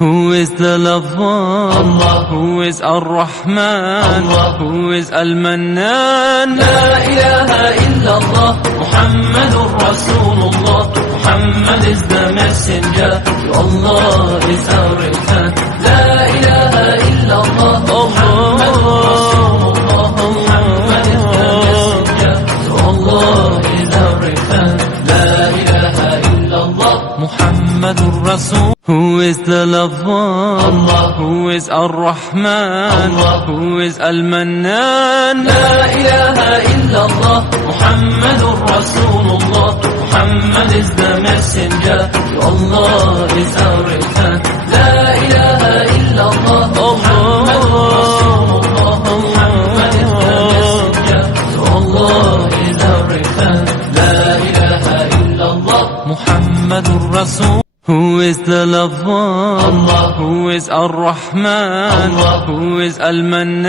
Who is the lover? Allah. Who is Ar-Rahman? Allah. Who is Al-Mannan? La ilaha illallah, Muhammadur Rasulullah. Muhammad is the messenger, to Allah is our return. La ilaha illallah, Muhammadur Rasulullah. Muhammad is the messenger, to Allah is our return. La ilaha illallah, Muhammadur Rasul. Who is the lover? Allah. Who is Ar-Rahman? Allah. Who is Al-Mannan? La ilaha illallah, Muhammadur Rasulullah. Muhammad is the messenger, to Allah is our return. La ilaha illallah, Muhammadur Rasulullah. Muhammad is the messenger, to Allah is our return. La ilaha illallah, Muhammadur Rasul. Who is the lover? Allah. Who is Ar-Rahman? Allah. Who is Al-Mannan?